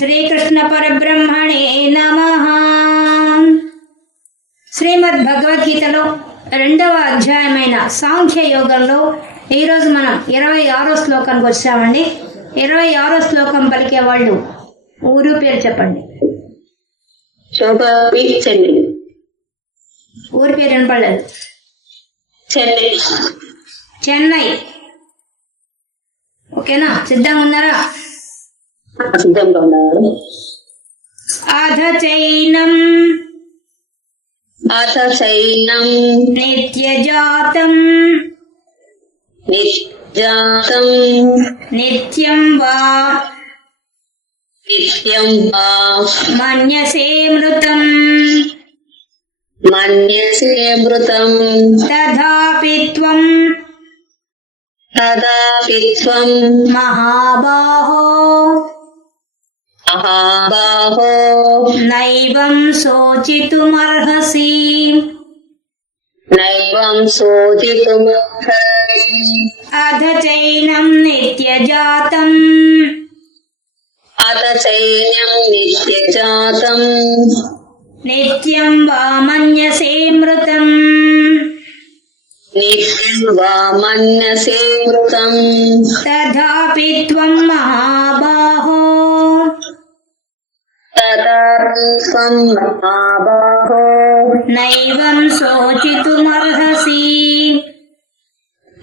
శ్రీకృష్ణ పరబ్రహ్మణే నమ. శ్రీమద్ భగవద్గీతలో రెండవ అధ్యాయమైన సాంఖ్య యోగంలో ఈరోజు మనం ఇరవై ఆరో శ్లోకానికి వచ్చామండి. ఇరవై ఆరో శ్లోకం పలికే వాళ్ళు ఊరు పేరు చెప్పండి. ఊరి పేరు వినపడలేదు. చెన్నై. చెన్నై. ఓకేనా? సిద్ధంగా ఉన్నారా? సిద్ధంగా ఉన్నారు. అధ చైనం అథ చైనం నిత్యజాతం నిజాతం నిత్యం వా నిత్యం వా మన్యసే మృతం మన్యసే మృతం తథాపి త్వం తదాపి త్వం మహాబాహో మహాబాహో నైవం శోచితుమర్హసి నైవం శోచితుమర్హసి అధ చైనం నిత్యజాతం అత చైన్యం నిత్యజాతం నిత్యం వా మన్యసే మృతం నిత్యం వా మన్యసే మృతం తథాపి త్వం మహాబాహో తదాపి త్వం మహాబాహో నైవం శోచితుమర్హసి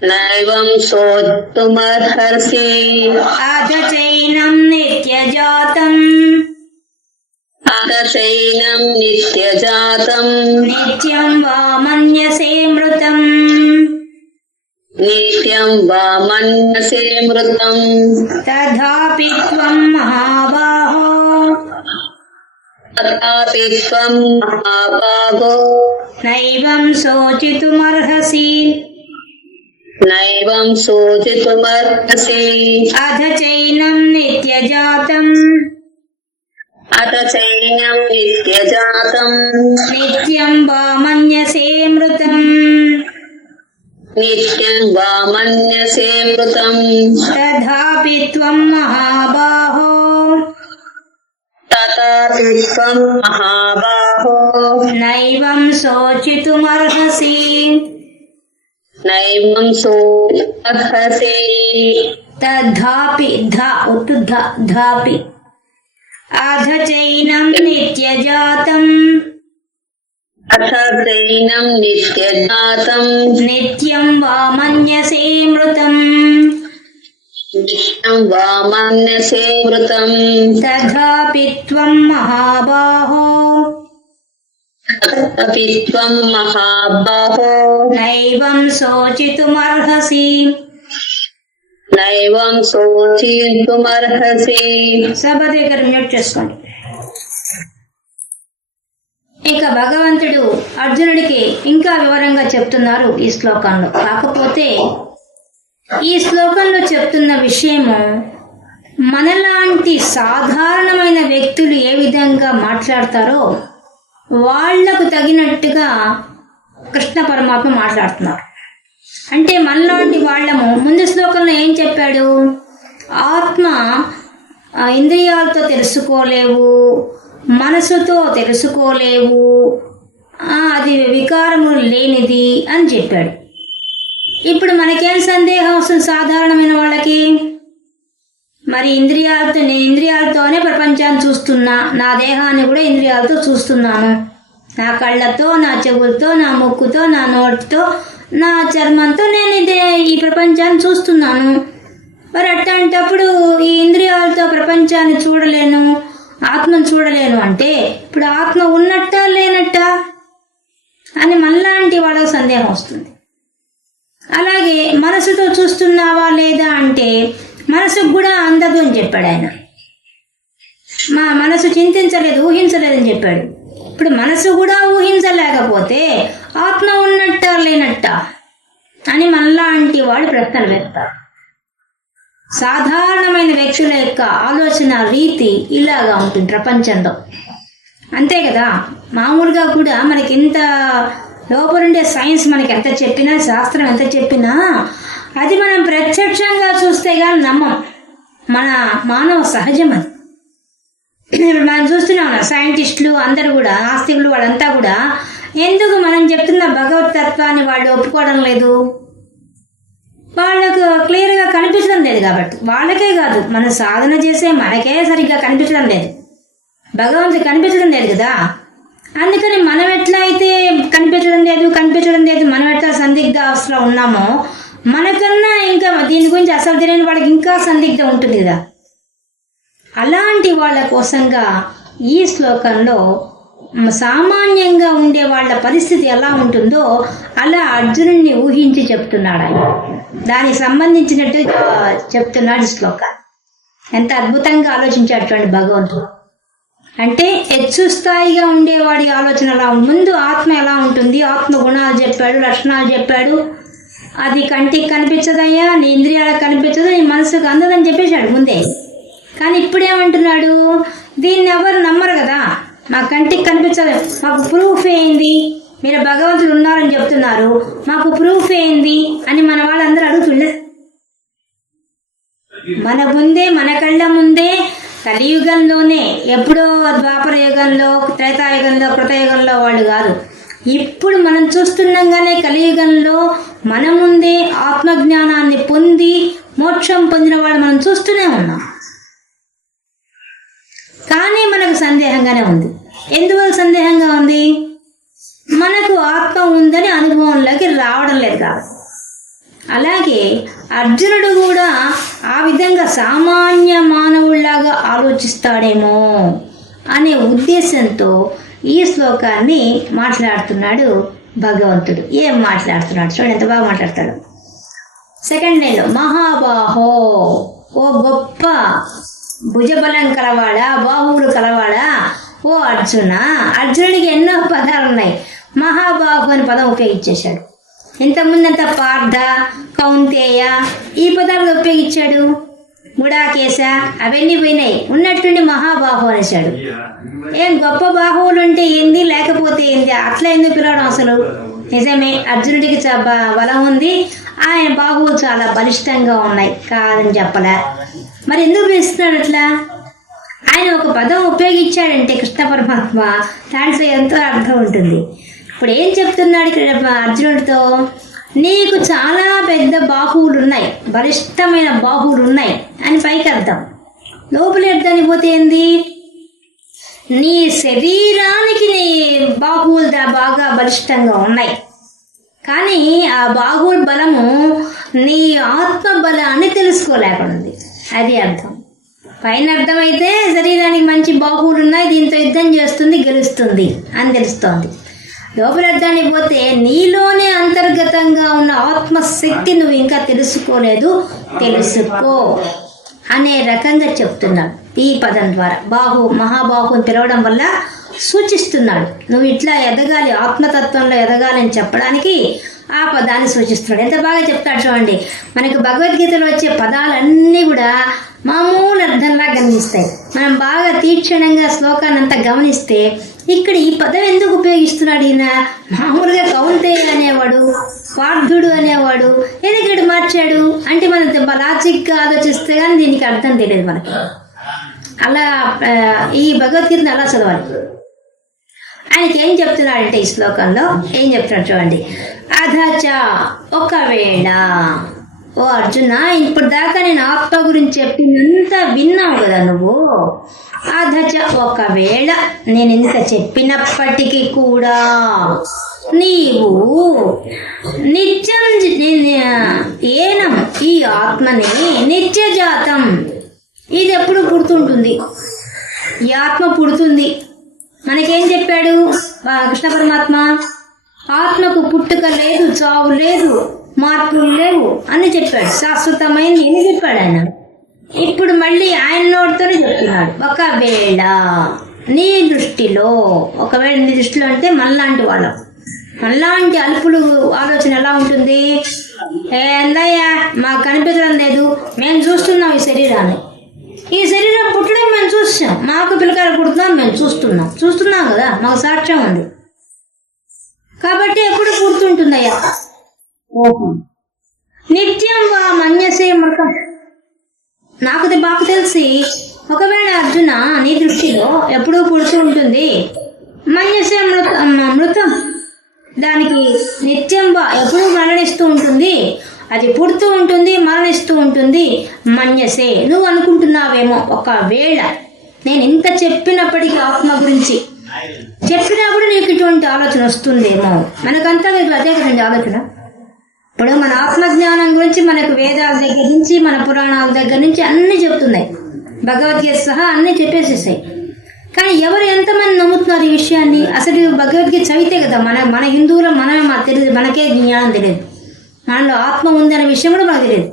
నైవం శోతుమర్హసి అధ చైనం నిత్యజాతం అత చైనం నిత్యజాతం నిత్యం వా మన్యసే మృతం నిత్యం వా మన్యసే మృతం తథాపి త్వం మహాబాహో తథాపి త్వం మహాబాహో నైవం శోచితుమర్హసి నైవం శోచితుమర్హసి అధ చైనం నిత్యజాతం అత చైనం నిత్యజాతం నిత్యం వా మన్యసే మృతం నిత్యం వా మన్యసే మృతం తథాపి త్వం మహాబాహో తథాపి త్వం మహాబాహో నైవం శోచితుమర్హసి నైవం శోర్హసి తథాపి ధ ఒట్టు ధ ధాపి అధ చైనం నిత్యజాతం అథ చైనం నిత్యజాతం నిత్యం వా మన్యసే మృతం నిత్యం వా మన్యసే మృతం తథాపి త్వం మహాబాహో. తథాపి త్వం మహాబాహో. నైవం శోచితుమర్హసి. నైవం శోచితుమర్హసి. సభ దగ్గర మ్యూట్ చేసుకోండి. ఇక భగవంతుడు అర్జునుడికి ఇంకా వివరంగా చెప్తున్నారు ఈ శ్లోకంలో కాకపోతే ఈ శ్లోకంలో చెప్తున్న విషయము మనలాంటి సాధారణమైన వ్యక్తులు ఏ విధంగా మాట్లాడతారో వాళ్ళకు తగినట్టుగా కృష్ణ పరమాత్మ మాట్లాడుతున్నారు. అంటే మనలాంటి వాళ్ళము ముందు శ్లోకంలో ఏం చెప్పాడు? ఆత్మ ఇంద్రియాలతో తెలుసుకోలేవు మనసుతో తెలుసుకోలేవు అది వికారము లేనిది అని చెప్పాడు. ఇప్పుడు మనకేం సందేహం వస్తుంది సాధారణమైన వాళ్ళకి? మరి ఇంద్రియాలతో నేను ఇంద్రియాలతోనే ప్రపంచాన్ని చూస్తున్నా. నా దేహాన్ని కూడా ఇంద్రియాలతో చూస్తున్నాను. నా కళ్ళతో నా చెవులతో నా ముక్కుతో నా నోటితో నా చర్మంతో నేను ఇదే ఈ ప్రపంచాన్ని చూస్తున్నాను. మరి అట్లాంటప్పుడు ఈ ఇంద్రియాలతో ప్రపంచాన్ని చూడలేను ఆత్మను చూడలేను అంటే ఇప్పుడు ఆత్మ ఉన్నట్టా లేనట్టా అని మనలాంటి వాళ్ళకు సందేహం వస్తుంది. అలాగే మనసుతో చూస్తున్నావా లేదా అంటే మనసుకు కూడా అందదు అని చెప్పాడు ఆయన. మా మనసు చింతించలేదు ఊహించలేదని చెప్పాడు. ఇప్పుడు మనసు కూడా ఊహించలేకపోతే ఆత్మ ఉన్నట్ట లేనట్టా అని మనలాంటి వాడు ప్రశ్న వేస్తారు. సాధారణమైన వ్యక్తుల యొక్క ఆలోచన రీతి ఇలాగా ఉంటుంది ప్రపంచంలో. అంతే కదా? మామూలుగా కూడా మనకి ఇంత లోపలుండే సైన్స్ మనకి ఎంత చెప్పినా శాస్త్రం ఎంత చెప్పినా అది మనం ప్రత్యక్షంగా చూస్తే కానీ నమ్మం. మన మానవ సహజం అది. ఇప్పుడు మనం చూస్తున్నాం సైంటిస్టులు అందరూ కూడా ఆస్తికులు వాళ్ళంతా కూడా ఎందుకు మనం చెప్తున్న భగవత్ తత్వాన్ని వాళ్ళు ఒప్పుకోవడం లేదు? వాళ్ళకు క్లియర్గా కనిపించడం లేదు కాబట్టి. వాళ్ళకే కాదు మనం సాధన చేసే మనకే సరిగ్గా కనిపించడం లేదు. భగవంతుడు కనిపించడం లేదు కదా? అందుకని మనం ఎట్లా అయితే కనిపించడం లేదు కనిపించడం లేదు మనం ఎట్లా సందిగ్ధ అవస్థలో ఉన్నామో మనకన్నా ఇంకా దీని గురించి అసలు తెలియని వాళ్ళకి ఇంకా సందిగ్ధం ఉంటుంది కదా. అలాంటి వాళ్ళ కోసంగా ఈ శ్లోకంలో సామాన్యంగా ఉండే వాళ్ళ పరిస్థితి ఎలా ఉంటుందో అలా అర్జునుడిని ఊహించి చెప్తున్నాడు ఆయన. దానికి సంబంధించినట్టు చెప్తున్నాడు ఈ శ్లోక. ఎంత అద్భుతంగా ఆలోచించాడు చూడండి భగవంతుడు. అంటే హెచ్చు స్థాయిగా ఉండేవాడి ఆలోచన ఎలా ముందు ఆత్మ ఎలా ఉంటుంది? ఆత్మ గుణాలు చెప్పాడు లక్షణాలు చెప్పాడు. అది కంటికి కనిపించదయ్యా నీ ఇంద్రియాలకు కనిపించదు నీ మనసుకు అందదని చెప్పేశాడు ముందే. కానీ ఇప్పుడేమంటున్నాడు? దీన్ని ఎవరు నమ్మరు కదా? మా కంటికి కనిపించదు. మాకు ప్రూఫ్ ఏంది? మీరు భగవంతుడు ఉన్నారని చెప్తున్నారు. మాకు ప్రూఫ్ ఏంది? అని మన వాళ్ళందరూ అడుగుతుండే. మన ముందే మన కళ్ళ ముందే కలియుగంలోనే ఎప్పుడో ద్వాపర యుగంలో త్రేతాయుగంలో కృతయుగంలో వాళ్ళు కాదు. ఇప్పుడు మనం చూస్తుండగానే కలియుగంలో మన ముందే ఆత్మజ్ఞానాన్ని పొంది మోక్షం పొందిన వాళ్ళు మనం చూస్తూనే ఉన్నాం. కానీ మనకు సందేహంగానే ఉంది. ఎందువల్ల సందేహంగా ఉంది? మనకు ఆత్మ ఉందని అనుభవంలోకి రావడం లేదు కాబట్టి అలాగే అర్జునుడు కూడా ఆ విధంగా సామాన్య మానవుల్లాగా ఆలోచిస్తాడేమో అనే ఉద్దేశంతో ఈ శ్లోకాన్ని మాట్లాడుతున్నాడు భగవంతుడు. ఏం మాట్లాడుతున్నాడు? చూడండి ఎంత బాగా మాట్లాడతాడు. సెకండ్ లైన్లో మహాబాహో ఓ గొప్ప భుజబలం కలవాడా బాహువులు కలవాడా? ఓ అర్జున అర్జునుడికి ఎన్నో పదాలు ఉన్నాయి. మహాబాహు అని పదం ఉపయోగించేశాడు. ఇంతకుముందంత పార్థ కౌంతేయ ఈ పదాలు ఉపయోగించాడు? గుడాకేశ అవన్నీ పోయినాయి. ఉన్నట్టుండి మహాబాహు అనేసాడు ఏం గొప్ప బాహువులు ఉంటే ఏంది? లేకపోతే ఏంది? అట్లా ఎందుకు పిలవడం అసలు? నిజమే అర్జునుడికి చాలా బలం ఉంది. ఆయన బాహువులు చాలా బలిష్టంగా ఉన్నాయి. కాదని చెప్పలే. మరి ఎందుకు పిలుస్తున్నాడు అట్లా? ఆయన ఒక పదం ఉపయోగించాడంటే కృష్ణ పరమాత్మ దాంట్లో ఎంతో అర్థం ఉంటుంది. ఇప్పుడు ఏం చెప్తున్నాడు ఇక్కడ అర్జునుడితో? నీకు చాలా పెద్ద బాహువులు ఉన్నాయి బలిష్టమైన బాహువులు ఉన్నాయి అని పైకి అర్థం లోపల అర్థానికి పోతే ఏంది? నీ శరీరానికి నీ బాహువులు బాగా బలిష్టంగా ఉన్నాయి. కానీ ఆ బాహువుల బలము నీ ఆత్మ బలాన్ని తెలుసుకోలేకుంది. అది అర్థం. పైన అర్థమైతే శరీరానికి మంచి బాహువులు ఉన్నాయి దీంతో యుద్ధం చేస్తుంది గెలుస్తుంది అని తెలుస్తోంది. లోపల పోతే నీలోనే అంతర్గతంగా ఉన్న ఆత్మశక్తి నువ్వు ఇంకా తెలుసుకోలేదు. తెలుసుకో అనే రకంగా చెప్తున్నాడు ఈ పదం ద్వారా. బాహు మహాబాహుని పిలవడం వల్ల సూచిస్తున్నాడు. నువ్వు ఇట్లా ఎదగాలి ఆత్మతత్వంలో ఎదగాలి అని చెప్పడానికి ఆ పదాన్ని సూచిస్తున్నాడు. ఎంత బాగా చెప్తాడు చూడండి. మనకు భగవద్గీతలో వచ్చే పదాలన్నీ కూడా మామూలు అర్థంలా కనిపిస్తాయి మనం బాగా తీక్షణంగా శ్లోకాన్ని అంతా గమనిస్తే ఇక్కడ ఈ పదం ఎందుకు ఉపయోగిస్తున్నాడు ఈయన? మామూలుగా కౌంతేయ అనేవాడు పార్థుడు అనేవాడు ఎందుకు మార్చాడు? అంటే మనం లాజిక్గా ఆలోచిస్తే కానీ దీనికి అర్థం తెలియదు మనకి. అలా ఈ భగవద్గీతను అలా చదవాలి. ఆయనకి ఏం చెప్తున్నాడంటే ఈ శ్లోకంలో? ఏం చెప్తున్నాడు చూడండి. అధచ ఒకవేళ ఓ అర్జున ఇప్పుడు దాకా నేను ఆత్మ గురించి చెప్పినంత విన్నావు కదా నువ్వు? అధచ ఒకవేళ నేను ఇంత చెప్పినప్పటికీ కూడా నీవు నిత్యం నేను ఏనం ఈ ఆత్మని నిత్యజాతం. ఇది ఎప్పుడు పుడుతుంటుంది? ఈ ఆత్మ పుడుతుంది. మనకేం చెప్పాడు? కృష్ణ పరమాత్మ? ఆత్మకు పుట్టుక లేదు చావు లేదు. మార్పులు లేవు అని చెప్పాడు. శాశ్వతమైంది అని చెప్పాడు ఆయన? ఇప్పుడు మళ్ళీ ఆయన నోటితోనే చెప్తున్నాడు. ఒకవేళ నీ దృష్టిలో ఒకవేళ నీ దృష్టిలో అంటే మనలాంటి వాళ్ళం. మళ్ళాంటి అల్పులు ఆలోచన ఎలా ఉంటుంది? ఏందయ్యా మాకు కనిపించడం లేదు. మేము చూస్తున్నాం ఈ శరీరాన్ని. ఈ శరీరం పుట్టడం మేము చూస్తాం మాకు పిల్లకాయలు పుడుతున్నాం మేము చూస్తున్నాం. చూస్తున్నాం కదా మాకు సాక్ష్యం ఉంది. కాబట్టి ఎప్పుడు పుడుతుంటుందయ్యా? నిత్యం వా మన్యసే మృగం. నాకు బాగా తెలిసి ఒకవేళ అర్జున నీ దృష్టిలో ఎప్పుడూ పుడుతూ ఉంటుంది మన్యసే మృత మృతం. దానికి నిత్యం బా- ఎప్పుడూ మరణిస్తూ ఉంటుంది. అది పుడుతూ ఉంటుంది మరణిస్తూ ఉంటుంది మన్యసే. నువ్వు అనుకుంటున్నావేమో ఒకవేళ నేను ఇంత చెప్పినప్పటికీ ఆత్మ గురించి. చెప్పినప్పుడు నీకు ఇటువంటి ఆలోచన వస్తుందేమో. మనకంతా లేదు అదే కదండి ఆలోచన. ఇప్పుడు మన ఆత్మజ్ఞానం గురించి మనకు వేదాల దగ్గర నుంచి మన పురాణాల దగ్గర నుంచి అన్ని చెప్తున్నాయి. భగవద్గీత సహా అన్ని చెప్పేసేసాయి. కానీ ఎవరు ఎంతమంది నమ్ముతున్నారు ఈ విషయాన్ని? అసలు భగవద్గీత చదివితే కదా మన మన హిందువుల మనమే మాకు తెలియదు మనకే జ్ఞానం తెలియదు. మనలో ఆత్మ ఉందనే విషయం కూడా మనకు తెలియదు.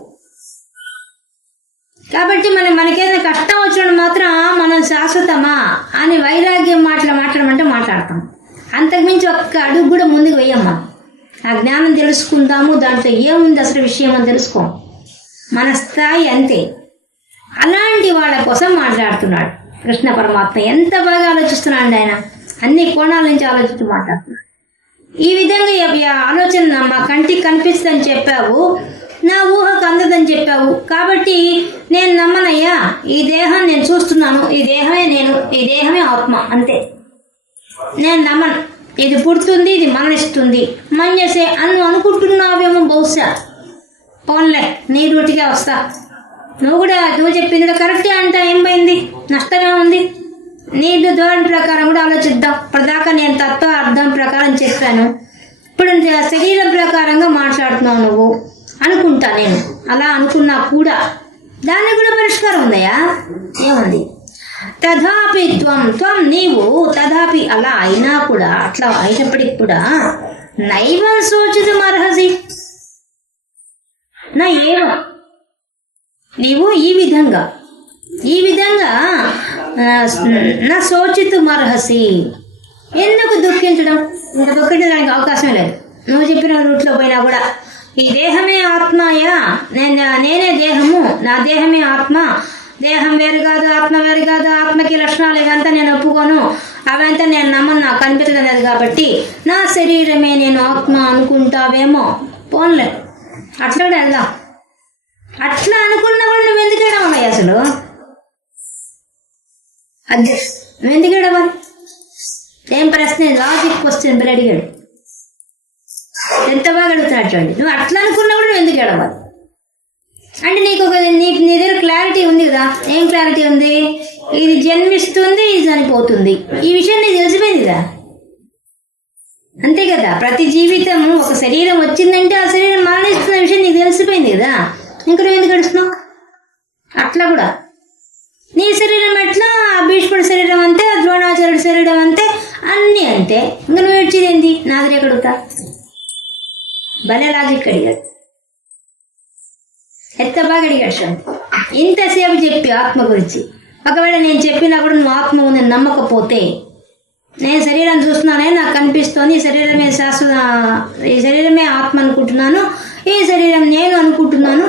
కాబట్టి మనం మనకేదైనా కష్టం వచ్చినప్పుడు మాత్రం మనం శాశ్వతమా? అని వైరాగ్యం మాటలు మాట్లాడమంటే మాట్లాడతాం. అంతకుమించి ఒక్క అడుగు కూడా ముందుకు వెయ్యం మనం. ఆ జ్ఞానం తెలుసుకుందాము దాంట్లో ఏముంది అసలు విషయం అని తెలుసుకో. మన స్థాయి అంతే. అలాంటి వాళ్ళ కోసం మాట్లాడుతున్నాడు. కృష్ణ పరమాత్మ ఎంత బాగా ఆలోచిస్తున్నాడు ఆయన. అన్ని కోణాల నుంచి ఆలోచిస్తూ మాట్లాడుతున్నాడు. ఈ విధంగా ఆలోచన మా కంటికి కనిపిస్తుందని చెప్పావు నా ఊహకు అందదని చెప్పావు. కాబట్టి నేను నమ్మనయ్యా ఈ దేహం నేను చూస్తున్నాను ఈ దేహమే నేను ఈ దేహమే ఆత్మ అంతే. నేను నమ్మను. ఇది పుడుతుంది ఇది మరణిస్తుంది. మంజసే అని అనుకుంటున్నావేమో బహుశా. పోన్లే నీ డ్యూటీగా వస్తా. నువ్వు కూడా నువ్వు చెప్పింది కరెక్టే అంటా ఏం పోయింది? నష్టమే ఉంది. నీ ధోరణి ప్రకారం కూడా ఆలోచిద్దాం. ఇప్పటిదాకా నేను తత్వ అర్థం ప్రకారం చెప్పాను. ఇప్పుడు శరీరం ప్రకారంగా మాట్లాడుతున్నావు నువ్వు. అనుకుంటా నేను. అలా అనుకున్నా కూడా. దానికి కూడా పరిష్కారం ఉందయా ఏముంది? తథాపి త్వం త్వం నీవు తథాపి అలా అయినా కూడా అట్లా అయినప్పటికి కూడా నైవం సూచితం అర్హసి. నా ఏవ. నీవు ఈ విధంగా ఈ విధంగా ఆ, నా శోచితు అర్హసి. ఎందుకు దుఃఖించడం? ఇంకా దుఃఖించడానికి అవకాశం లేదు. నువ్వు చెప్పిన రూట్లో పోయినా కూడా ఈ దేహమే ఆత్మయా? నేను నేనే దేహము? నా దేహమే ఆత్మ? దేహం వేరు కాదు ఆత్మ వేరు కాదు ఆత్మకి లక్షణాలు ఇవంతా నేను ఒప్పుకోను. అవంతా నేను నమ్మను నాకు కనిపించలేదు కాబట్టి నా శరీరమే నేను ఆత్మ అనుకుంటావేమో. పోన్లే. అట్లా కూడా వెళ్దాం. అట్లా అనుకున్నా కూడా నువ్వు ఎందుకు ఏడవాలి అసలు? అది. నువ్వు ఎందుకు ఏడవాలి ఏం ప్రశ్న? లాజిక్ క్వశ్చన్ బిల్ అడిగాడు. ఎంత బాగా అడుగుతున్నాడు చూడండి. నువ్వు అట్లా అనుకున్నా కూడా నువ్వు ఎందుకు ఏడవాలి అంటే నీకు ఒక నీకు నీ దగ్గర క్లారిటీ ఉంది కదా? ఏం క్లారిటీ ఉంది? ఇది జన్మిస్తుంది ఇది చనిపోతుంది. ఈ విషయం నీకు తెలిసిపోయింది కదా? అంతే కదా? ప్రతి జీవితం ఒక శరీరం వచ్చిందంటే ఆ శరీరం మరణిస్తున్న విషయం నీకు తెలిసిపోయింది కదా? ఇంకా నువ్వు ఎందుకు గడుస్తున్నావు అట్లా కూడా. నీ శరీరం ఎట్లా? ఆ భీష్ముడి శరీరం అంతే ఆ ద్రోణాచార్యుడి శరీరం అంతే అన్నీ అంతే. ఇంకా నువ్వు ఏడ్చేది ఏంటి నా దగ్గర ఎక్కడుతా భలే లాజిక్ అడిగారు ఎంత బాగా అడిగాడు శాంతి? ఇంతసేపు చెప్పి ఆత్మ గురించి. ఒకవేళ నేను చెప్పినప్పుడు నువ్వు ఆత్మ ఉందని నమ్మకపోతే నేను శరీరం చూస్తున్నానే నాకు కనిపిస్తోంది ఈ శరీరమే శాశ్వత ఈ శరీరమే ఆత్మ అనుకుంటున్నాను ఈ శరీరం నేను అనుకుంటున్నాను.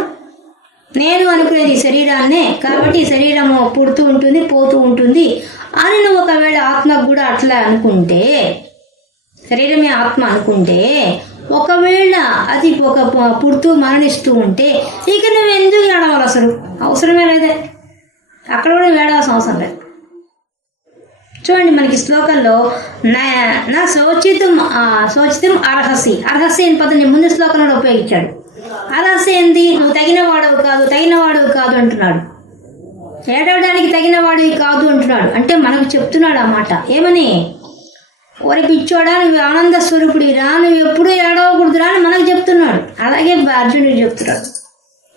నేను అనుకునేది ఈ శరీరాన్నే కాబట్టి ఈ శరీరం పుడుతూ ఉంటుంది పోతూ ఉంటుంది అని నువ్వు ఒకవేళ ఆత్మకు కూడా అట్లా అనుకుంటే శరీరమే ఆత్మ అనుకుంటే ఒకవేళ అది ఒక పుడుతూ మరణిస్తూ ఉంటే ఇక నువ్వు ఎందుకు ఏడవాలి అసలు? అవసరమే లేదే. అక్కడ కూడా నువ్వు ఏడవలసిన అవసరం లేదు. చూడండి మనకి శ్లోకంలో నా నా శోచితం శోచితం అర్హసి. అర్హసి అని పదం ముందు శ్లోకంలో ఉపయోగించాడు. అర్హసి ఏంది? నువ్వు తగిన వాడవు కాదు తగిన వాడవు కాదు అంటున్నాడు. ఏడవడానికి తగిన వాడివి కాదు అంటున్నాడు. అంటే మనకు చెప్తున్నాడు అన్నమాట ఏమని? ఓరి పిచ్చోడా నువ్వు ఆనంద స్వరూపుడిరా నువ్వు ఎప్పుడు ఏడవకూడదురా అని మనకు చెప్తున్నాడు. అలాగే అర్జునుడికి చెప్తున్నాడు.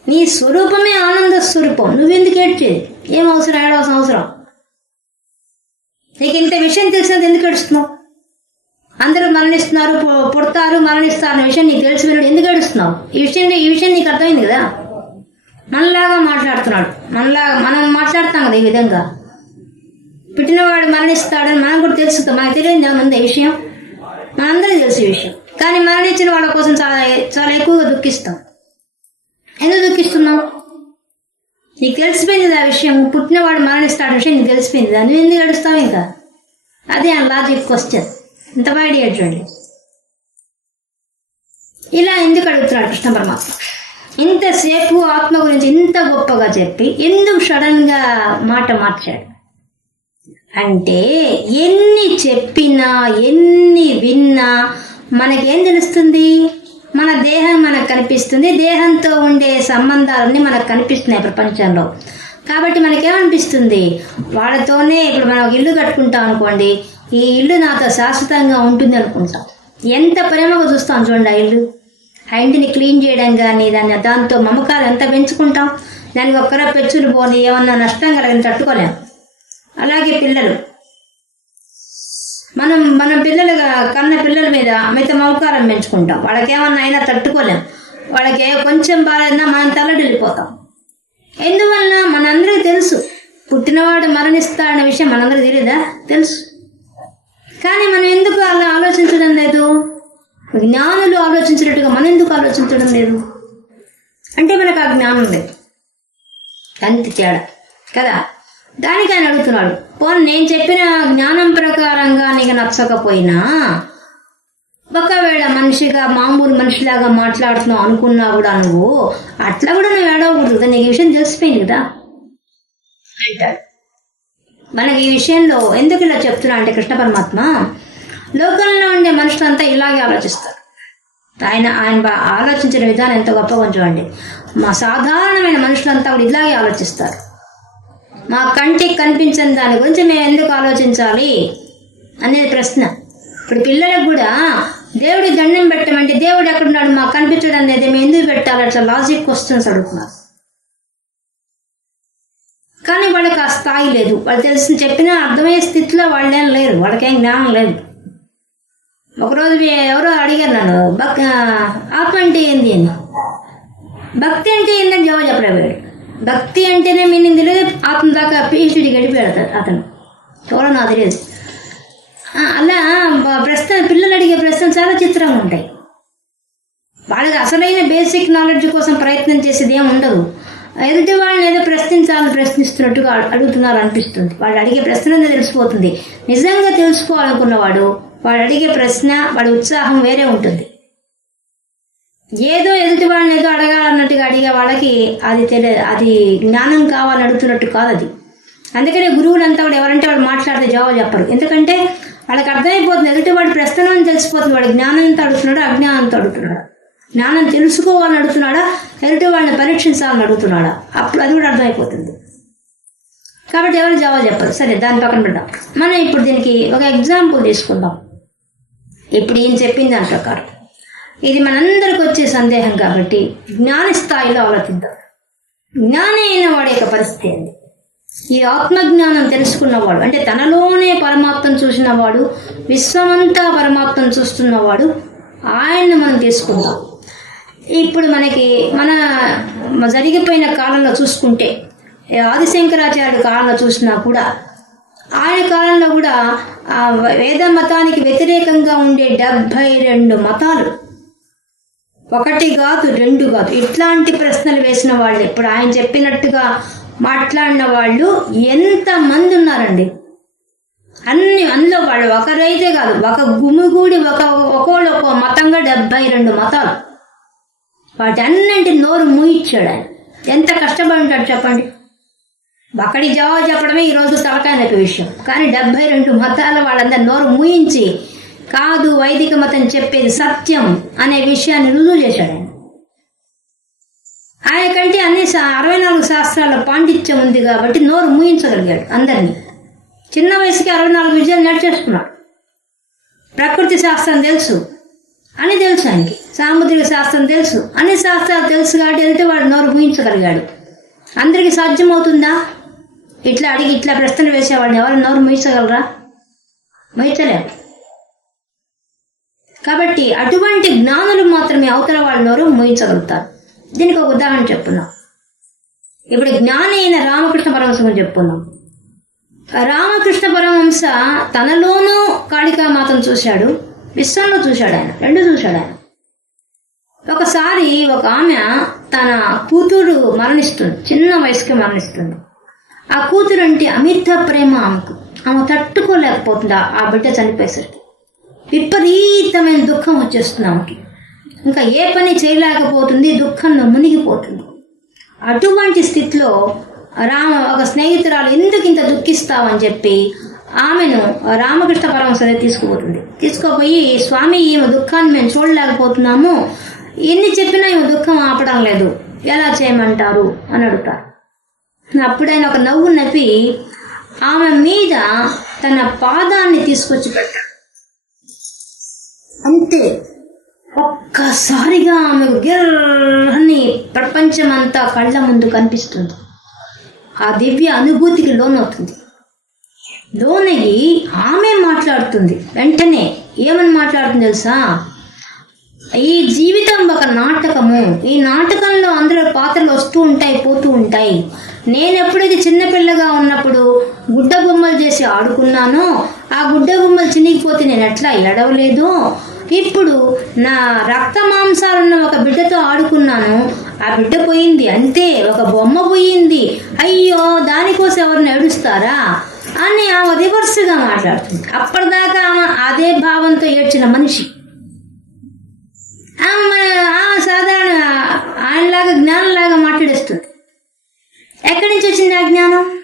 నీ స్వరూపమే ఆనంద స్వరూపం. నువ్వెందుకు ఏడ్చేది? ఏం అవసరం? ఏడవలసిన అవసరం? నీకు ఇంత విషయం తెలిసినది ఎందుకు ఏడుస్తున్నావు? అందరూ మరణిస్తున్నారు పుడతారు మరణిస్తారు అనే విషయం నీకు తెలిసి వెళ్ళి ఎందుకు ఏడుస్తున్నావు? ఈ విషయం ఈ విషయం నీకు అర్థమైంది కదా? మనలాగా మాట్లాడుతున్నాడు. మనలాగా మనం మాట్లాడతాం కదా ఈ విధంగా. పుట్టినవాడు మరణిస్తాడని మనం కూడా తెలుసు మనకు తెలియదు ఏమైనా ఈ విషయం? మనందరికీ తెలిసే ఈ విషయం. కానీ మరణించిన వాళ్ళ కోసం చాలా చాలా ఎక్కువగా దుఃఖిస్తాం. ఎందుకు దుఃఖిస్తున్నావు? నీకు తెలిసిపోయింది ఆ విషయం. పుట్టినవాడు మరణిస్తాడు విషయం నీకు తెలిసిపోయింది. కదా నువ్వు ఎందుకు గడుస్తావు ఇంకా? అదే ఆ లాజిక్ క్వశ్చన్ ఇంత బాగా చూడండి. ఇలా ఎందుకు అడుగుతున్నాడు కృష్ణ పరమాత్మ? ఇంతసేపు ఆత్మ గురించి ఇంత గొప్పగా చెప్పి ఎందుకు సడన్గా మాట మార్చాడు? అంటే ఎన్ని చెప్పినా ఎన్ని విన్నా మనకేం తెలుస్తుంది? మన దేహం మనకు కనిపిస్తుంది. దేహంతో ఉండే సంబంధాలన్నీ మనకు కనిపిస్తున్నాయి ప్రపంచంలో. కాబట్టి మనకేమనిపిస్తుంది? వాళ్ళతోనే ఇప్పుడు మనం ఒక ఇల్లు కట్టుకుంటాం అనుకోండి. ఈ ఇల్లు నాతో శాశ్వతంగా ఉంటుంది అనుకుంటాం. ఎంత ప్రేమగా చూస్తాం చూడండి ఆ ఇల్లు. ఆ ఇంటిని క్లీన్ చేయడం కానీ దాన్ని దాంతో మమకాలు ఎంత పెంచుకుంటాం? దానికి ఒక్కరో పెచ్చులు పోని ఏమన్నా నష్టం కలిగిన తట్టుకోలేం. అలాగే పిల్లలు. మనం మన పిల్లలుగా కన్న పిల్లల మీద మిగతా మౌకారం పెంచుకుంటాం. వాళ్ళకేమన్నా అయినా తట్టుకోలేం. వాళ్ళకి కొంచెం బాధైనా మనం తలడిల్లిపోతాం. ఎందువలన మనందరికీ తెలుసు పుట్టినవాడు మరణిస్తాడనే విషయం మనందరికీ తెలియదా తెలుసు. కానీ మనం ఎందుకు అలా ఆలోచించడం లేదు? జ్ఞానులు ఆలోచించినట్టుగా మనం ఎందుకు ఆలోచించడం లేదు? అంటే మనకు ఆ జ్ఞానం లేదు. అంతే తేడా. కదా? దానికి ఆయన అడుగుతున్నాడు. పోనీ నేను చెప్పిన జ్ఞానం ప్రకారంగా నీకు నచ్చకపోయినా ఒకవేళ మనిషిగా మామూలు మనిషిలాగా మాట్లాడుతున్నావు అనుకున్నా కూడా నువ్వు అట్లా కూడా నువ్వు ఏడవకూడదు. కదా నీకు ఈ విషయం తెలిసిపోయింది కదా? మనకి ఈ విషయంలో ఎందుకు ఇలా చెప్తున్నా అంటే కృష్ణ పరమాత్మ లోకంలో ఉండే మనుషులంతా ఇలాగే ఆలోచిస్తారు. ఆయన ఆయన ఆలోచించిన విధానం ఎంత గొప్పగా చూడండి. మా సాధారణమైన మనుషులంతా కూడా ఇలాగే ఆలోచిస్తారు. మా కంటికి కనిపించని దాని గురించి మేము ఎందుకు ఆలోచించాలి? అనేది ప్రశ్న. ఇప్పుడు పిల్లలకు కూడా దేవుడి దండం పెట్టమంటే దేవుడు ఎక్కడున్నాడు? మాకు కనిపించడం అనేది మేము ఎందుకు పెట్టాలి? అట్లా లాజిక్ క్వశ్చన్స్ అడుగుతున్నారు. కానీ వాళ్ళకి ఆ స్థాయి లేదు. వాళ్ళు తెలిసిన చెప్పినా అర్థమయ్యే స్థితిలో వాళ్ళేం లేరు. వాళ్ళకేం జ్ఞానం లేదు. ఒకరోజు ఎవరో అడిగారు నన్ను భక్ ఆత్మ అంటే ఏంది? అని. భక్తి అంటే ఏందని జవాబు చెప్పలేవాడు భక్తి అంటేనే మీనింగ్ తెలియదు అతని దాకా పిహెచ్డి గడిపాడు అతను. ఎవరో నాకు తెలియదు. అలా ప్రశ్న పిల్లలు అడిగే ప్రశ్నలు చాలా చిత్రంగా ఉంటాయి. వాళ్ళకి అసలైన బేసిక్ నాలెడ్జ్ కోసం ప్రయత్నం చేసేది ఏం ఉండదు. ఎదుటి వాళ్ళని ఏదో ప్రశ్నించాలని ప్రశ్నిస్తున్నట్టుగా అడుగుతున్నారు అనిపిస్తుంది. వాళ్ళు అడిగే ప్రశ్న తెలిసిపోతుంది. నిజంగా తెలుసుకోవాలనుకున్నవాడు వాడు అడిగే ప్రశ్న వాడి ఉత్సాహం వేరే ఉంటుంది. ఏదో ఎదుటి వాళ్ళని ఏదో అడగాలన్నట్టుగా అడిగే వాళ్ళకి అది తెలియ అది జ్ఞానం కావాలని అడుగుతున్నట్టు కాదు అది. అందుకనే గురువులంతా కూడా ఎవరంటే వాళ్ళు మాట్లాడితే జవాబు చెప్పరు. ఎందుకంటే వాళ్ళకి అర్థమైపోతుంది. ఎదుటి వాడు ప్రశ్న తెలిసిపోతుంది. వాడు జ్ఞానంతో అడుగుతున్నాడా? అజ్ఞానంతో అడుగుతున్నాడా? జ్ఞానం తెలుసుకోవాలని అడుగుతున్నాడా? ఎదుటి వాళ్ళని పరీక్షించాలని అడుగుతున్నాడా? అప్పుడు అది కూడా అర్థమైపోతుంది. కాబట్టి ఎవరు జవాబు చెప్పరు. సరే దాని పక్కన పెడదాం. మనం ఇప్పుడు దీనికి ఒక ఎగ్జాంపుల్ తీసుకుందాం. ఇప్పుడు ఈయన చెప్పిన దాని ప్రకారం. ఇది మనందరికి వచ్చే సందేహం కాబట్టి జ్ఞాన స్థాయిలో ఆలోచిద్దాం. జ్ఞాని అయిన వాడి యొక్క పరిస్థితి ఏంది? ఈ ఆత్మజ్ఞానం తెలుసుకున్నవాడు అంటే తనలోనే పరమాత్మను చూసినవాడు విశ్వమంతా పరమాత్మను చూస్తున్నవాడు ఆయన్ని మనం తీసుకుందాం. ఇప్పుడు మనకి మన జరిగిపోయిన కాలంలో చూసుకుంటే ఆదిశంకరాచార్యుడు ఆదిశంకరాచార్యుడి కాలంలో చూసినా కూడా ఆయన కాలంలో కూడా వేద మతానికి వ్యతిరేకంగా ఉండే డెబ్భై రెండు మతాలు ఒకటి కాదు రెండు కాదు. ఇట్లాంటి ప్రశ్నలు వేసిన వాళ్ళు ఇప్పుడు ఆయన చెప్పినట్టుగా మాట్లాడిన వాళ్ళు ఎంత మంది ఉన్నారండి? అన్ని అందులో వాళ్ళు ఒకరైతే కాదు ఒక గుమిగూడి ఒక ఒక్కోళ్ళు ఒక్కో మతంగా డెబ్బై రెండు మతాలు. వాటి అన్నింటి నోరు మూయిచ్చాడు ఆయన. ఎంత కష్టపడి ఉంటాడు చెప్పండి? అక్కడి జవాబు చెప్పడమే ఈరోజు తలకాయ విషయం. కానీ డెబ్బై రెండు మతాల వాళ్ళందరూ నోరు మూయించి కాదు వైదిక మతం చెప్పేది సత్యం అనే విషయాన్ని రుజువు చేశాడు ఆయన. ఆయన కంటే అన్ని అరవై నాలుగు శాస్త్రాల పాండిత్యం ఉంది కాబట్టి నోరు మూయించగలిగాడు అందరినీ. చిన్న వయసుకి అరవై నాలుగు విజయాలు నడిచేసుకున్నాడు ప్రకృతి శాస్త్రం తెలుసు అని తెలుసు ఆయనకి. సాముద్రిక శాస్త్రం తెలుసు అన్ని శాస్త్రాలు తెలుసు కాబట్టి వెళ్తే వాడు నోరు మూయించగలిగాడు. అందరికీ సాధ్యమవుతుందా? ఇట్లా అడిగి ఇట్లా ప్రశ్నలు వేసేవాడిని ఎవరు నోరు మూయించగలరా? మూయించలేరు కాబట్టి అటువంటి జ్ఞానులు మాత్రమే అవతల వాళ్ళ నోరు మూయించగలుగుతారు దీనికి ఒక ఉదాహరణ చెప్పున్నాం ఇప్పుడు జ్ఞాని అయిన రామకృష్ణ పరమహంస గురించి చెప్పుకున్నాం రామకృష్ణ పరమహంస తనలోనూ కాళికామాతను చూశాడు విశ్వంలో చూశాడు ఆయన రెండు చూశాడు ఆయన. ఒకసారి ఒక ఆమె తన కూతురు మరణిస్తుంది చిన్న వయసుకి మరణిస్తుంది. ఆ కూతురు అంటే అమిత ప్రేమ ఆమెకు. ఆమె తట్టుకోలేకపోతుంది ఆ- ఆ బిడ్డ చనిపోయేసరికి. విపరీతమైన దుఃఖం వచ్చేస్తుంది ఆమెకి. ఇంకా ఏ పని చేయలేకపోతుంది దుఃఖంలో మునిగిపోతుంది. అటువంటి స్థితిలో రామ ఒక స్నేహితురాలు ఎందుకు ఇంత దుఃఖిస్తావని చెప్పి ఆమెను రామకృష్ణ పరమశ తీసుకుపోతుంది. తీసుకుపోయి స్వామి ఈమె దుఃఖాన్ని మేము చూడలేకపోతున్నాము. ఎన్ని చెప్పినా ఈమె దుఃఖం ఆపడం లేదు. ఎలా చేయమంటారు? అని అడుగుతారు. అప్పుడు ఒక నవ్వు నవ్వి ఆమె మీద తన పాదాన్ని తీసుకొచ్చి పెట్టాడు. అంతే. ఒక్కసారిగా ఆమెకు గిర్రని ప్రపంచమంతా కళ్ళ ముందు కనిపిస్తుంది. ఆ దివ్య అనుభూతికి లోనవుతుంది. లోనయ్యి ఆమె మాట్లాడుతుంది. వెంటనే ఏమని మాట్లాడుతుంది తెలుసా? ఈ జీవితం ఒక నాటకము. ఈ నాటకంలో అందరూ పాత్రలు వస్తూ ఉంటాయి పోతూ ఉంటాయి. నేను ఎప్పుడైతే చిన్నపిల్లగా ఉన్నప్పుడు గుడ్డ బొమ్మలు చేసి ఆడుకున్నానో ఆ గుడ్డ బొమ్మలు చినిగిపోతే నేను ఎట్లా ఎడవలేదు ఇప్పుడు నా రక్త మాంసాలున్న ఒక బిడ్డతో ఆడుకున్నాను. ఆ బిడ్డ పోయింది. అంతే ఒక బొమ్మ పోయింది. అయ్యో దానికోసం ఎవరిని ఏడుస్తారా? అని ఆమె రివర్స్గా మాట్లాడుతుంది. అప్పటిదాకా ఆమె అదే భావంతో ఏడ్చిన మనిషి. ఆమె ఆమె సాధారణ ఆయనలాగా జ్ఞానంలాగా మాట్లాడేస్తుంది. ఎక్కడి నుంచి వచ్చింది ఆ జ్ఞానం?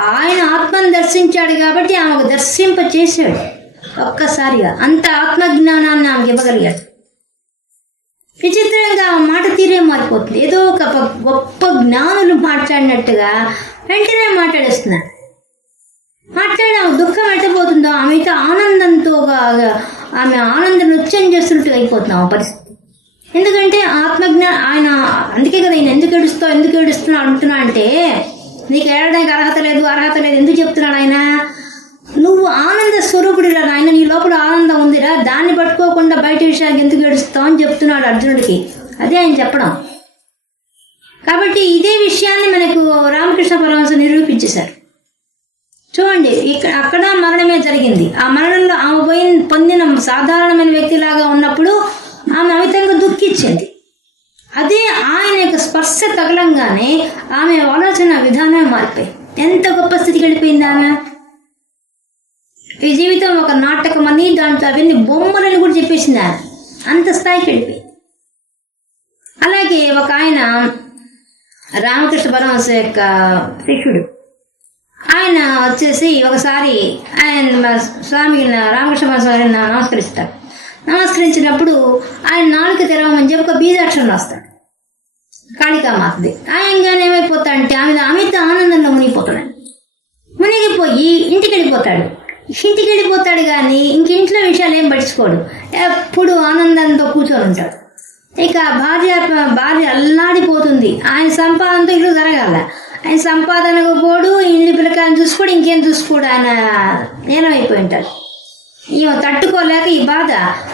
ఆయన ఆత్మను దర్శించాడు కాబట్టి ఆమెకు దర్శింప చేశాడు ఒక్కసారిగా అంత ఆత్మజ్ఞానాన్ని ఆమెకు ఇవ్వగలిగాడు. విచిత్రంగా ఆ మాట తీరే మారిపోతుంది. ఏదో ఒక గొప్ప జ్ఞానులు మాట్లాడినట్టుగా వెంటనే మాట్లాడేస్తున్నారు. మాట్లాడి ఆమె దుఃఖం ఎట్టబోతుందో ఆమెతో ఆనందంతో ఆమె ఆనంద నృత్యం చేస్తున్నట్టు అయిపోతుంది ఆ పరిస్థితి. ఎందుకంటే ఆత్మజ్ఞా ఆయన అందుకే కదా ఆయన ఎందుకు ఏడుస్తావు ఎందుకు ఏడుస్తున్నావు అంటున్నా అంటే నీకు ఏడడానికి అర్హత లేదు అర్హత లేదు ఎందుకు చెప్తున్నాడు ఆయన? నువ్వు ఆనంద స్వరూపుడిరా నాయన నీ లోపల ఆనందం ఉందిరా. దాన్ని పట్టుకోకుండా బయట విషయానికి ఎందుకు ఏడుస్తావు అని చెప్తున్నాడు అర్జునుడికి. అదే ఆయన చెప్పడం. కాబట్టి ఇదే విషయాన్ని మనకు రామకృష్ణ పరమహంస నిరూపించేశారు. చూడండి ఇక్కడ అక్కడ మరణమే జరిగింది. ఆ మరణంలో ఆమె పోయిన పొందిన సాధారణమైన వ్యక్తిలాగా ఉన్నప్పుడు ఆమె అమితంగా దుఃఖించింది. అదే ఆయన యొక్క స్పర్శ తగలంగానే ఆమె ఆలోచన విధానమే మారిపోయింది. ఎంత గొప్ప స్థితికి వెళ్ళిపోయింది ఆమె? ఈ జీవితం ఒక నాటకం అని దాంట్లో అవన్నీ బొమ్మలని కూడా చెప్పేసింది ఆయన అంత స్థాయికి వెళ్ళిపోయింది అలాగే ఒక ఆయన రామకృష్ణ పరమహంస యొక్క శిష్యుడు. ఆయన వచ్చేసి ఒకసారి ఆయన స్వామి రామకృష్ణ స్వామిని నమస్కరిస్తాడు నమస్కరించినప్పుడు ఆయన నాలుగు తెరవమని చెప్పి ఒక బీజాక్షరం రాస్తాడు. కాళికామాతది ఆయనగానే ఏమైపోతాడంటే ఆమె అమిత ఆనందంలో మునిగిపోతాడు మునిగిపోయి ఇంటికి వెళ్ళిపోతాడు ఇంటికి వెళ్ళిపోతాడు కానీ ఇంక ఇంట్లో విషయాలు ఏం పట్టించుకోడు. ఎప్పుడు ఆనందంతో కూర్చొని ఉంటాడు. ఇక భార్య భార్య అల్లాడిపోతుంది. ఆయన సంపాదనతో ఇల్లు జరగాల. ఆయన సంపాదనకు పోడు ఇల్లు పిల్లకాయని చూసుకోడు ఇంకేం చూసుకోడు ఆయన నేలమైపోయి ఉంటాడు. ఈమె తట్టుకోలేక ఈ బాధ.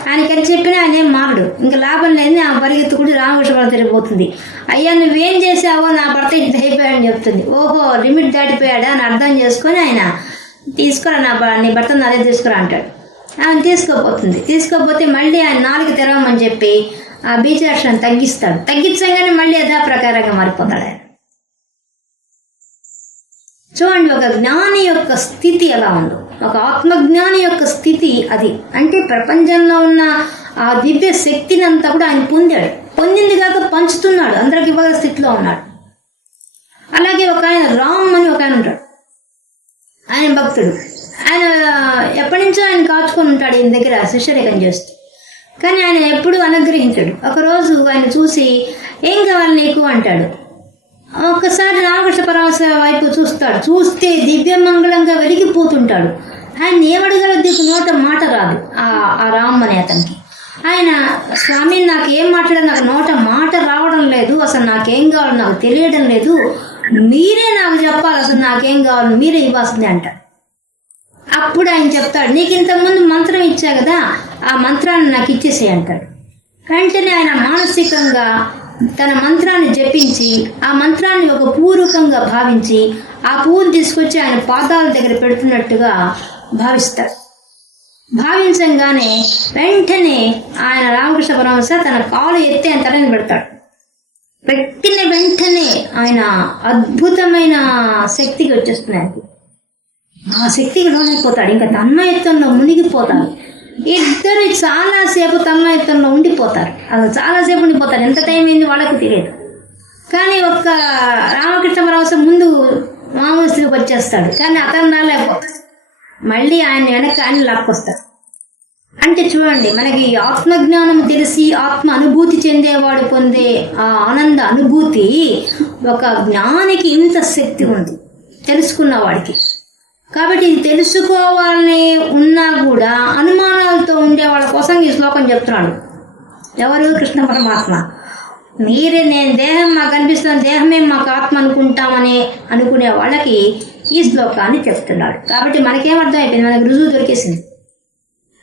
ఆయనకి ఎంత చెప్పినా ఆయన ఏం మారడు. ఇంకా లాభం లేని ఆ పరిగెత్తుకుంటూ రామకృష్ణ తిరిగిపోతుంది అయ్యా నువ్వేం చేసావో నా భర్త ఇంత అయిపోయాడని చెప్తుంది. ఓహో లిమిట్ దాటిపోయాడా అని అర్థం చేసుకొని ఆయన తీసుకురా నా నీ భర్తను అదే తీసుకురా అంటాడు. ఆయన తీసుకోపోతుంది. తీసుకోపోతే మళ్ళీ ఆయన నాలుగు తెరవమని చెప్పి ఆ బీజాక్షరం తగ్గిస్తాడు. తగ్గించగానే మళ్ళీ యథాప్రకారంగా మారిపోతాడు ఆయన. చూడండి ఒక జ్ఞాని యొక్క స్థితి ఎలా ఉందో. ఒక ఆత్మజ్ఞాని యొక్క స్థితి అది. అంటే ప్రపంచంలో ఉన్న ఆ దివ్య శక్తిని అంతా కూడా ఆయన పొందాడు. పొందింది కాక పంచుతున్నాడు. అందరికి ఇవ్వగల స్థితిలో ఉన్నాడు. అలాగే ఒక ఆయన రామ్ అని ఒక ఆయన ఉంటాడు. ఆయన భక్తుడు. ఆయన ఎప్పటి నుంచో ఆయన కాచుకొని ఉంటాడు ఈయన దగ్గర శిష్యరేఖం చేస్తూ. కానీ ఆయన ఎప్పుడు అనుగ్రహించాడు. ఒకరోజు ఆయన చూసి ఏం కావాలి నీకు? అంటాడు. ఒక్కసారి రామకృష్ణ పరమశ వైపు చూస్తాడు. చూస్తే దివ్యమంగళంగా వెలిగిపోతుంటాడు. ఆయన ఏమడగల దిక్కు నోట మాట రాదు. ఆ ఆ రామ్ అనే అతనికి. ఆయన స్వామి నాకు ఏం మాట్లాడాలి? నాకు నోట మాట రావడం లేదు. అసలు నాకేం కావాలో? నాకు తెలియడం లేదు. మీరే నాకు చెప్పాలి అసలు నాకేం కావాలి మీరే ఇవ్వాల్సిందే అంటాడు అప్పుడు ఆయన చెప్తాడు నీకు ఇంతకుముందు మంత్రం ఇచ్చా కదా ఆ మంత్రాన్ని నాకు ఇచ్చేసే అంటాడు. వెంటనే ఆయన మానసికంగా తన మంత్రాన్ని జపించి ఆ మంత్రాన్ని ఒక పూర్వకంగా భావించి ఆ పువ్వును తీసుకొచ్చి ఆయన పాదాల దగ్గర పెడుతున్నట్టుగా భావిస్తాడు భావించంగానే వెంటనే ఆయన రామకృష్ణ పరమహంస తన కాలు ఎత్తి ఆయన తలని పెడతాడు. పెట్టిన వెంటనే ఆయన అద్భుతమైన శక్తికి వచ్చేస్తున్నాయి ఆయనకి. ఆ శక్తికి లోనైపోతాడు ఇంకా తన్మయత్వంలో మునిగిపోతాడు. ఇద్దరు చాలాసేపు తన్మయత్వంలో ఉండిపోతారు. అసలు చాలాసేపు ఉండిపోతారు. ఎంత టైం అయింది వాళ్ళకు తెలియదు. కానీ ఒక్క రామకృష్ణ ముందు మామూలు వచ్చేస్తాడు. కానీ అతను రాలేకపోతాడు. మళ్ళీ ఆయన వెనక ఆయన లాక్కొస్తాడు. అంటే చూడండి మనకి ఆత్మజ్ఞానం తెలిసి ఆత్మ అనుభూతి చెందేవాడు పొందే ఆ ఆనంద అనుభూతి ఒక జ్ఞానికి ఇంత శక్తి ఉంది తెలుసుకున్న వాడికి. కాబట్టి ఇది తెలుసుకోవాలని ఉన్నా కూడా అనుమానాలతో ఉండే వాళ్ళ కోసం ఈ శ్లోకం చెప్తున్నాడు. ఎవరు? కృష్ణ పరమాత్మ. మీరే నేను దేహం మాకు అనిపిస్తున్న దేహమే మాకు ఆత్మ అనుకుంటామని అనుకునే వాళ్ళకి ఈ శ్లోకాన్ని చెప్తున్నాడు. కాబట్టి మనకేం అర్థమైపోయింది? అయిపోయింది మనకు రుజువు దొరికేసింది.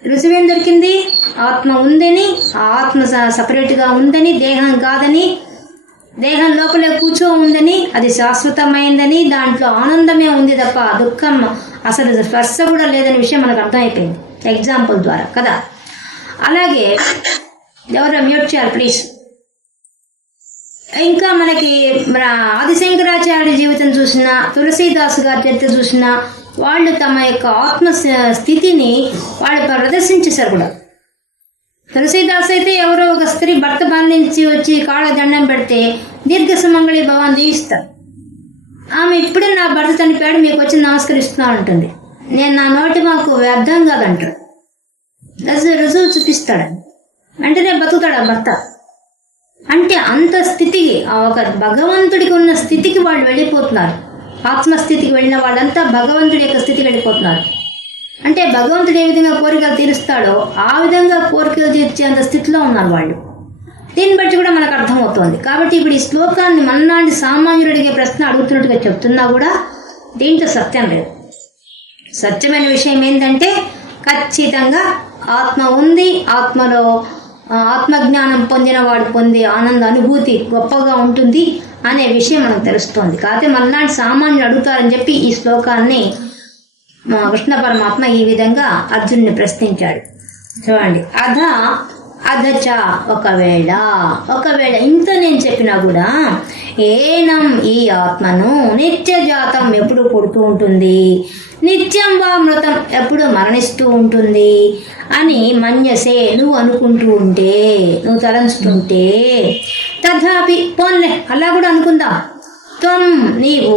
రుజువేం దొరికింది? ఆత్మ ఉందని ఆ ఆత్మ సపరేట్గా ఉందని దేహం కాదని దేహం లోపలే కూర్చో ఉందని అది శాశ్వతమైందని దాంట్లో ఆనందమే ఉంది తప్ప దుఃఖం అసలు స్పర్శ కూడా లేదనే విషయం మనకు అర్థమైపోయింది. ఎగ్జాంపుల్ ద్వారా కదా? అలాగే ఎవరో మ్యూట్ చేయాలి ప్లీజ్. ఇంకా మనకి మన ఆదిశంకరాచార్య జీవితం చూసినా తులసీదాస్ గారి చరిత్ర చూసినా వాళ్ళు తమ యొక్క ఆత్మ స్థితిని వాళ్ళు ప్రదర్శించేశారు కూడా. తులసీదాస్ అయితే ఎవరో ఒక స్త్రీ భర్త బంధించి వచ్చి కాళ్ళ దండం పెడితే దీర్ఘ సుమంగళి భవాన్ దీవిస్తారు. ఆమె ఇప్పుడే నా భర్త చనిపోయాడు మీకు వచ్చి నమస్కరిస్తున్నాను అంటుంది. నేను నా నోటి మాకు వ్యర్థం కాదంటాడు రుజువు రుజువు చూపిస్తాడు. వెంటనే బతుకుతాడు ఆ భర్త. అంటే అంత స్థితికి ఆ ఒక భగవంతుడికి ఉన్న స్థితికి వాళ్ళు వెళ్ళిపోతున్నారు. ఆత్మస్థితికి వెళ్ళిన వాళ్ళంతా భగవంతుడి యొక్క స్థితికి వెళ్ళిపోతున్నారు. అంటే భగవంతుడు ఏ విధంగా కోరికలు తీరుస్తాడో ఆ విధంగా కోరికలు తీర్చేంత స్థితిలో ఉన్నారు వాళ్ళు. దీన్ని బట్టి కూడా మనకు అర్థమవుతోంది. కాబట్టి ఇప్పుడు ఈ శ్లోకాన్ని మన్నాంటి సామాన్యుడు అడిగే ప్రశ్న అడుగుతున్నట్టుగా చెప్తున్నా కూడా దీంట్లో సత్యం లేదు. సత్యమైన విషయం ఏంటంటే ఖచ్చితంగా ఆత్మ ఉంది ఆత్మలో ఆత్మజ్ఞానం పొందిన వాడు పొందే ఆనంద అనుభూతి గొప్పగా ఉంటుంది అనే విషయం మనకు తెలుస్తోంది. కాకపోతే మనలాంటి సామాన్యులు అడుగుతారని చెప్పి ఈ శ్లోకాన్ని కృష్ణ పరమాత్మ ఈ విధంగా అర్జునుని ప్రశ్నించాడు. చూడండి. అధ అదచ ఒకవేళ ఒకవేళ ఇంత నేను చెప్పినా కూడా ఏనం ఈ ఆత్మను నిత్య జాతం ఎప్పుడు పుడుతూ ఉంటుంది? నిత్యం వా మృతం ఎప్పుడు మరణిస్తూ ఉంటుంది? అని మన్యసే నువ్వు అనుకుంటూ ఉంటే నువ్వు తలంచుతుంటే తథాపి పోన్లే అలా కూడా అనుకుందా? త్వం నీవు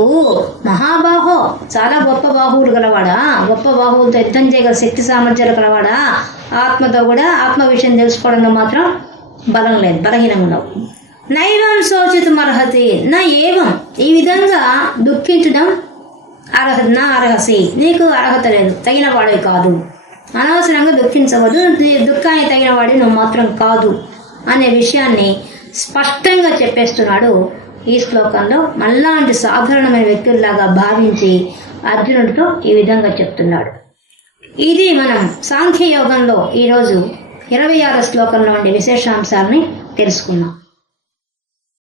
మహాబాహో చాలా గొప్ప బాహువులు గలవాడా? గొప్ప బాహువులతో యుద్ధం చేయగల శక్తి సామర్థ్యాలు గలవాడా? ఆత్మతో కూడా ఆత్మ విషయం తెలుసుకోవడంలో మాత్రం బలం లేదు బలహీనంగా ఉన్నావు. నైవం శోచితం అర్హతి నా ఏవం? ఈ విధంగా దుఃఖించడం అర్హ నా అర్హసి నీకు అర్హత లేదు తగిన వాడే కాదు. అనవసరంగా దుఃఖించవద్దు దుఃఖానికి తగిన వాడి నువ్వు మాత్రం కాదు అనే విషయాన్ని స్పష్టంగా చెప్పేస్తున్నాడు ఈ శ్లోకంలో మళ్ళాంటి సాధారణమైన వ్యక్తుల్లాగా భావించి అర్జునుడితో ఈ విధంగా చెప్తున్నాడు. ఇది మనం సాంఖ్యయోగంలో ఈరోజు ఇరవై ఆరు శ్లోకంలో ఉండే విశేషాంశాలని తెలుసుకున్నాం